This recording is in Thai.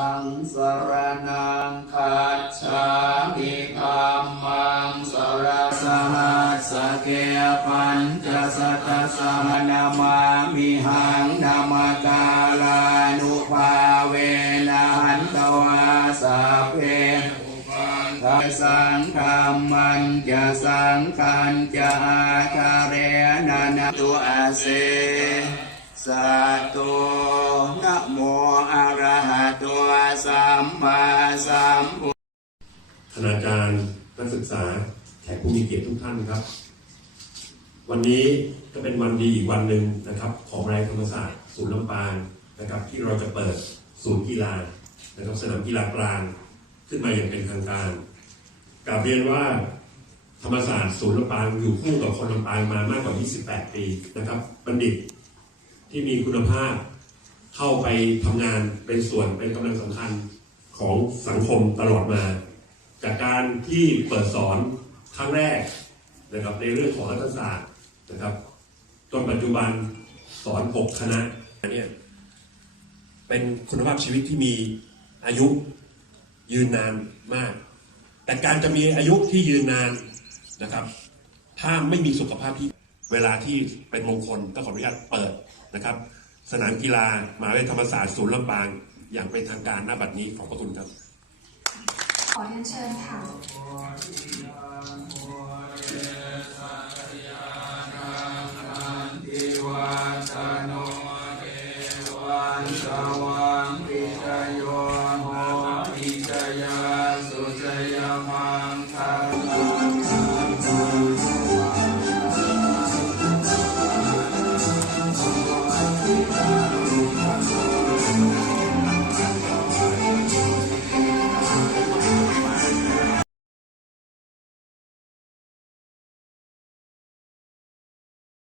ธังสรนังคัจฉามิธัมมังสรสหัสสเกปัญจสัตสหนามามิหังนามกาลานุภาเวนะหันตวาสัพเพทัสสังธรรมันจะสังขันจะอาคาเรนันตุอาเซสัตโตนะโมอะ ระหะโตสัมมาสัมพุทคณาจารย์นักศึกษาแขกผู้มีเกียรติทุกท่านครับ วันนี้ก็เป็นวันดีอีกวันหนึ่งนะครับ ของรายธรรมศาสตร์ศูนย์ลำปางนะครับ ที่เราจะเปิดศูนย์กีฬานะครับสนามกีฬากลางขึ้นมาอย่างเป็นทางการกราบเรียนว่าธรรมศาสตร์ศูนย์ลำปางอยู่คู่กับคนลำปางมามากกว่า 28 ปีนะครับ บัณฑิตที่มีคุณภาพ เข้าไปทำงานเป็นส่วนเป็นกำลังสำคัญของสังคมตลอดมา จากการที่เปิดสอนครั้งแรกนะครับในเรื่องของรัฐศาสตร์นะครับจนปัจจุบันสอน 6 คณะเนี่ยเป็นคุณภาพชีวิตที่มีอายุยืนนานมาก แต่การจะมีอายุที่ยืนนานนะครับ ถ้าไม่มีสุขภาพที่เวลาที่เป็นมงคลก็ขออนุญาตเปิดนะครับ สนามกีฬามาวิยาลยธรรมศาสตร์ศูนย์ลำปาง อย่างเป็นทางการหน้าบัดนี้ขอบพระคุณครับ ขอเรียเชิญค่ะังปิมสุจยมัง